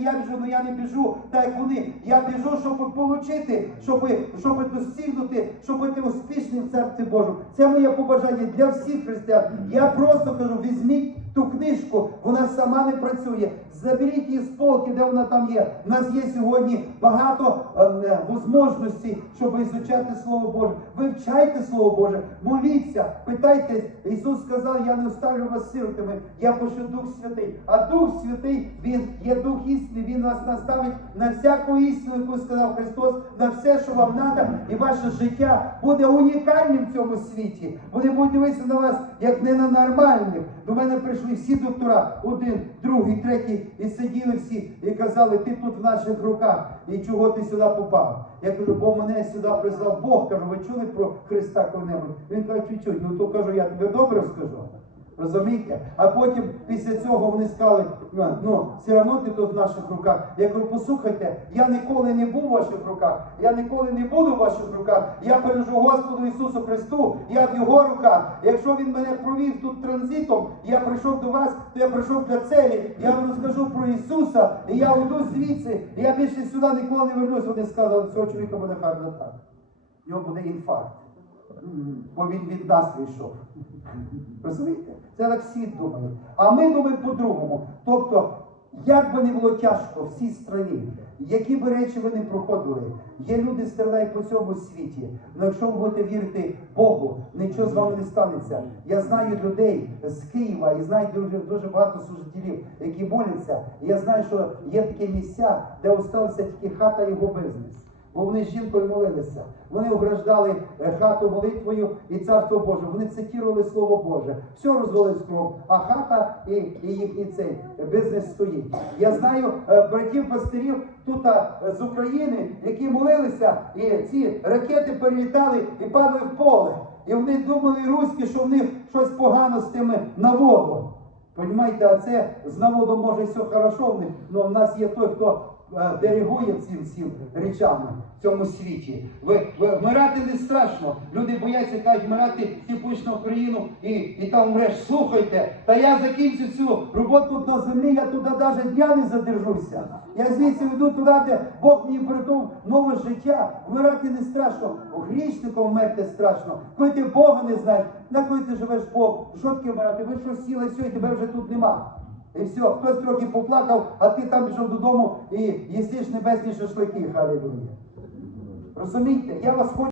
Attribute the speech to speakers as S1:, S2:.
S1: я біжу, але я не біжу, так як вони. Я біжу, щоб отримати, щоб, щоб досягнути, щоб бути успішним в церкві Божому. Це моє побажання для всіх християн. Я просто кажу, візьміть ту книжку, вона сама не працює. Заберіть її з полки, де вона там є. У нас є сьогодні багато ем, е, можливостей, щоб ізучати Слово Боже. Вивчайте Слово Боже, моліться, питайте. Ісус сказав, я не оставлю вас сиротами, я пошлю Дух Святий. А Дух Святий, Він є Дух істини, Він вас наставить на всяку істину, яку сказав Христос, на все, що вам треба, і ваше життя буде унікальним в цьому світі. Вони будуть дивитися на вас, як не на нормальних. До мене прийшли всі доктора, один, другий, третій, і сиділи всі і казали, ти тут в наших руках, і чого ти сюди попав? Я кажу, бо мене сюди прислав Бог. Кажу, ви чули про Христа коли-небудь? Він каже, чуть-чуть. Ну то кажу, я тобі добре скажу. Розумієте? А потім після цього вони сказали, «Ну, все одно ти тут в наших руках. Я кажу, послухайте, я ніколи не був у ваших руках, я ніколи не буду в ваших руках. Я пережу Господу Ісусу Христу, я в Його руках. Якщо Він мене провів тут транзитом, я прийшов до вас, то я прийшов для целі. Я вам розкажу про Ісуса, і я уйду звідси, і я більше сюди ніколи не вернусь. Вони сказали, цього чоловіка буде гарно так. В нього буде інфаркт. Бо він від нас вийшов. Розумієте? Це так всі думають. А ми думаємо по-другому. Тобто, як би не було тяжко в цій страні, які би речі ви не проходили, є люди страдають по цьому світі. Але якщо ви будете вірити Богу, нічого з вами не станеться. Я знаю людей з Києва і знаю дуже, дуже багато служителів, які моляться. Я знаю, що є такі місця, де залишилася тільки хата його бізнес. Бо вони з жінкою молилися. Вони ограждали е, хату молитвою і царство Боже. Вони цитували Слово Боже. Все розвалилось кров, а хата і, і їхній цей бізнес стоїть. Я знаю е, братів пастирів тут е, з України, які молилися, і ці ракети перелітали і падали в поле. І вони думали руські, що в них щось погано з тими наводом. Понімаєте, а це з наводом може все хорошо в них, але в нас є той, хто диригує цим всім речами в цьому світі. Ви, ви вмирати не страшно. Люди бояться кажуть, вмирати ти пусть на Україну і, і там вмреш. Слухайте, та я закінчу цю роботу на землі, я туди навіть дня не задержуся. Я звідси йду туди, де Бог мені притул нове життя. Вмирати не страшно, грішником вмерти страшно. Коли ти Бога не знаєш, на коли ти живеш Бог, таке вмирати? Ви що сіли, все, і тебе вже тут нема. І все, хтось трохи поплакав, а ти там пішов додому і їстиш небесні шашлики, халілуя. Розумієте, я вас хочу.